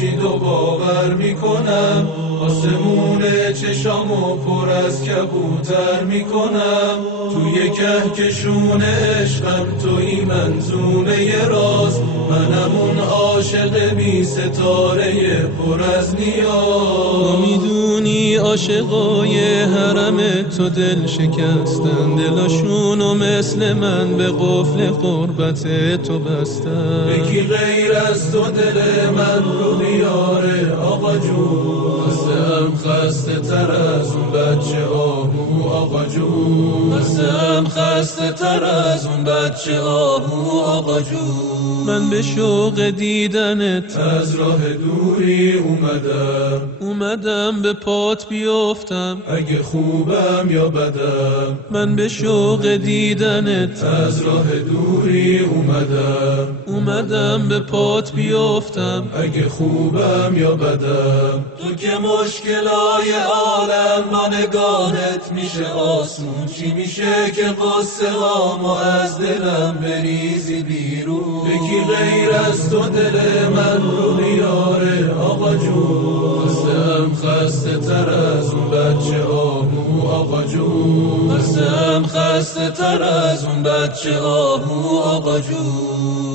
خورشید و باور میکنم، آسمون چشامو پر از کبوتر میکنم. توی کهکشون عشقم توی منظومه راز، منم اون عاشق بی ستاره پر از نیاز. میدونی عاشقای حرم تو دل شکستن، دلاشونو مثل من به قفل قربت تو بستن. یکی غیر از تو دل من رو بیاره آقا جون، خسته تر از اون بچه آهو آقا جون، خسته تر از اون بچه آهو آقا جون. من به شوق دیدنت از راه دوری اومدم به پات بیافتم، اگه خوبم یا بدم. من به شوق دیدنت از راه دوری اومدم به پات بیافتم، اگه خوبم یا بدم. تو که مشکلای عالم با نگاهت میشه آسون، چی میشه که قصه هامو از دلم بریزی بیرون. یکی غیر از تو دل من رو بیاره آقا جون، خسته تر از اون بچه آهو آقا جون، خسته تر از اون بچه آهو آقا جون.